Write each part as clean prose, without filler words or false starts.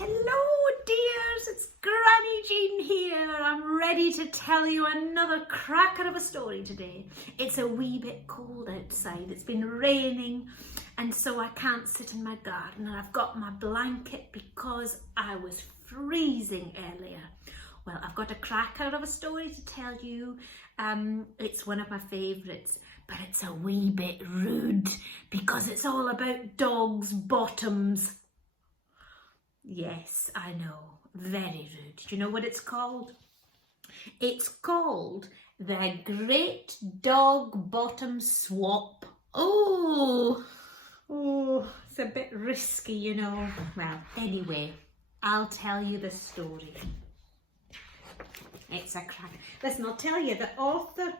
Hello dears, it's Granny Jean here. I'm ready to tell you another cracker of a story today. It's a wee bit cold outside, it's been raining and so I can't sit in my garden, and I've got my blanket because I was freezing earlier. Well, I've got a cracker of a story to tell you. It's one of my favourites, but it's a wee bit rude because it's all about dogs' bottoms. Yes, I know, very rude. Do you know what it's called? It's called the Great Dog Bottom Swap. Oh, it's a bit risky, you know. Well, anyway, I'll tell you the story. It's a crack. Listen, I'll tell you, the author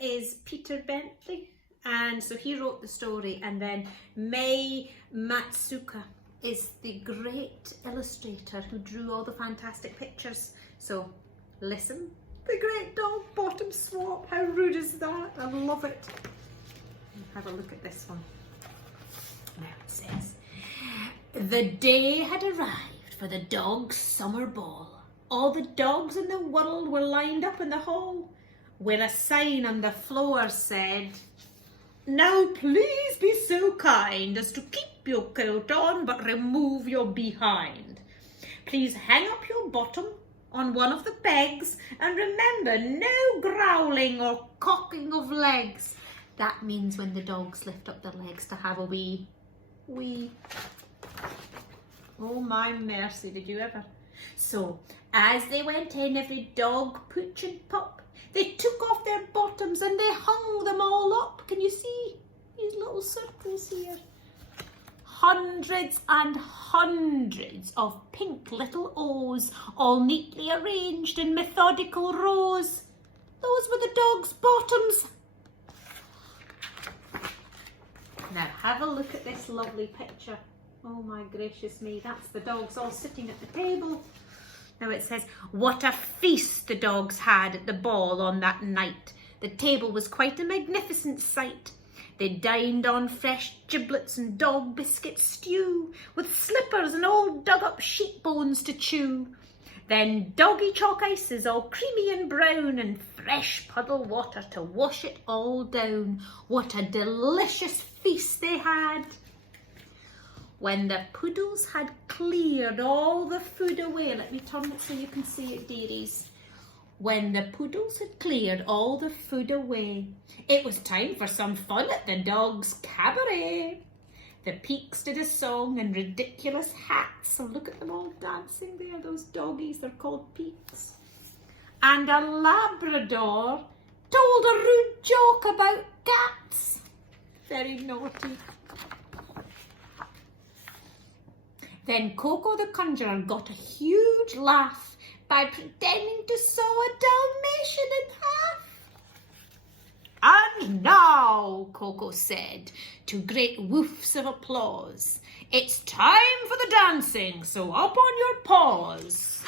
is Peter Bentley, and so he wrote the story, and then Mei Matsuka is the great illustrator who drew all the fantastic pictures. So listen, the Great Dog Bottom Swap. How rude is that? I love it. Have a look at this one. Now it says, the day had arrived for the dogs' summer ball. All the dogs in the world were lined up in the hall, where a sign on the floor said, "Now please be so kind as to keep your coat on but remove your behind. Please hang up your bottom on one of the pegs and remember, no growling or cocking of legs." That means when the dogs lift up their legs to have a wee. Oh my mercy, did you ever? So as they went in, every dog, pooch and pup, they took off their bottoms and they hung them all up. Can you see these little circles here? Hundreds and hundreds of pink little O's, all neatly arranged in methodical rows. Those were the dogs' bottoms. Now have a look at this lovely picture. Oh my gracious me, that's the dogs all sitting at the table. Now it says, what a feast the dogs had at the ball on that night. The table was quite a magnificent sight. They dined on fresh giblets and dog biscuit stew, with slippers and old dug-up sheep bones to chew. Then doggy chalk ices all creamy and brown, and fresh puddle water to wash it all down. What a delicious feast they had! When the poodles had cleared all the food away, let me turn it so you can see it, dearies. When the poodles had cleared all the food away, it was time for some fun at the dogs' cabaret. The Peaks did a song in ridiculous hats, so look at them all dancing there, those doggies, they're called Peaks. And a Labrador told a rude joke about cats. Very naughty. Then Coco the Conjurer got a huge laugh by pretending to saw a Dalmatian in half. And now, Coco said, to great woofs of applause, it's time for the dancing, so up on your paws.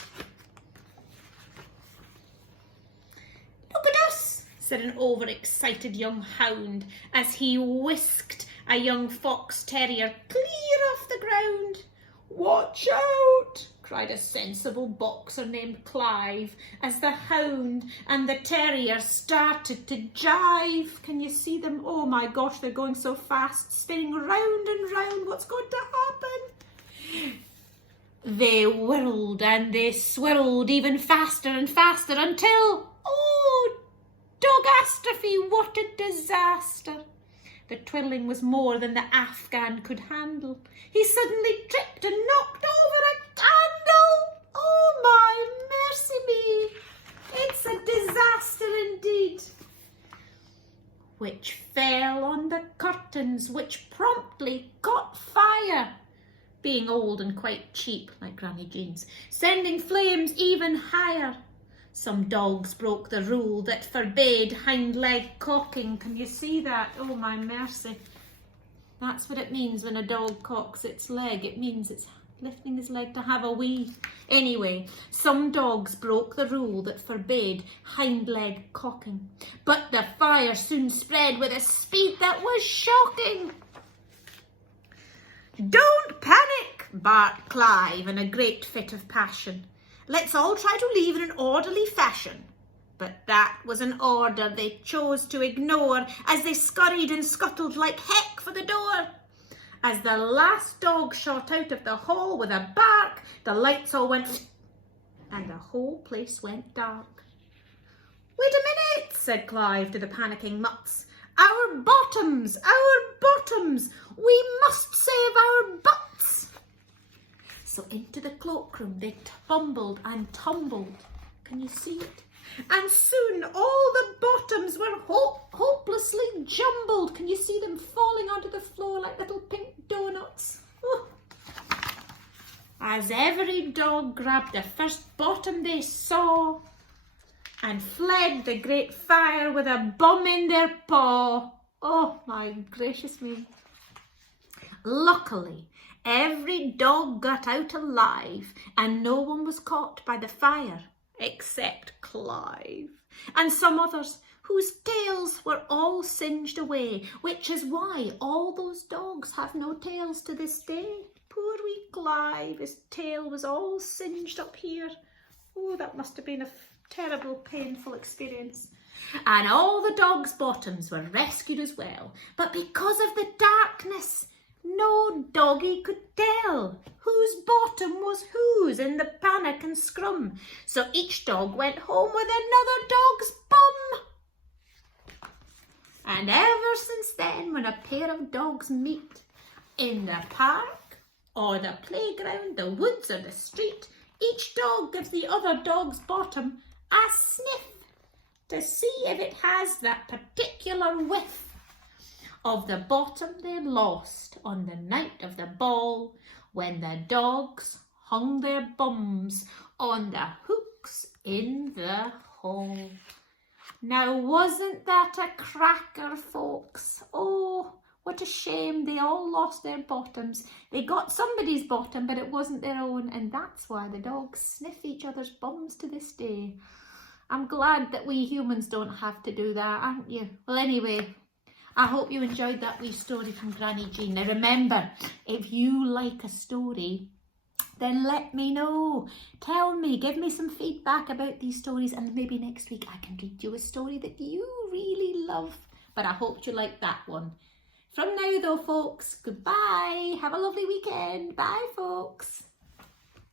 Look at us, said an overexcited young hound as he whisked a young fox terrier clear off the ground. Watch out, cried a sensible boxer named Clive as the hound and the terrier started to jive. Can you see them? Oh my gosh, they're going so fast, spinning round and round. What's going to happen? They whirled and they swirled even faster and faster until, oh, dogastrophe, what a disaster. The twirling was more than the Afghan could handle. He suddenly tripped and knocked over a candle. Oh my mercy me! It's a disaster indeed. Which fell on the curtains, which promptly caught fire, being old and quite cheap like Granny Jean's, sending flames even higher. Some dogs broke the rule that forbade hind leg cocking. Can you see that? Oh my mercy. That's what it means when a dog cocks its leg. It means it's lifting his leg to have a wee. Anyway, some dogs broke the rule that forbade hind leg cocking. But the fire soon spread with a speed that was shocking. Don't panic, barked Clive in a great fit of passion. "Let's all try to leave in an orderly fashion." But that was an order they chose to ignore as they scurried and scuttled like heck for the door. As the last dog shot out of the hall with a bark, the lights all went and the whole place went dark. "Wait a minute," said Clive to the panicking mutts. Our bottoms! We must save our butts!" So into the cloakroom they tumbled and tumbled. Can you see it? And soon all the bottoms were hopelessly jumbled. Can you see them falling onto the floor like little pink donuts? Oh. As every dog grabbed the first bottom they saw and fled the great fire with a bum in their paw. Oh my gracious me. Luckily, every dog got out alive and no one was caught by the fire except Clive and some others whose tails were all singed away, which is why all those dogs have no tails to this day. Poor wee Clive, his tail was all singed up here. Oh, that must have been a terrible, painful experience. And all the dogs' bottoms were rescued as well. But because of the darkness, no doggy could tell whose bottom was whose in the panic and scrum. So each dog went home with another dog's bum. And ever since then, when a pair of dogs meet in the park or the playground, the woods or the street, each dog gives the other dog's bottom a sniff to see if it has that particular whiff of the bottom they lost on the night of the ball when the dogs hung their bums on the hooks in the hall. Now wasn't that a cracker, folks? Oh, what a shame they all lost their bottoms. They got somebody's bottom, but it wasn't their own, and that's why the dogs sniff each other's bums to this day. I'm glad that we humans don't have to do that, aren't you? Well, anyway, I hope you enjoyed that wee story from Granny Jean. Now remember, if you like a story, then let me know. Tell me, give me some feedback about these stories, and maybe next week I can read you a story that you really love. But I hope you like that one. From now though, folks, goodbye. Have a lovely weekend. Bye, folks.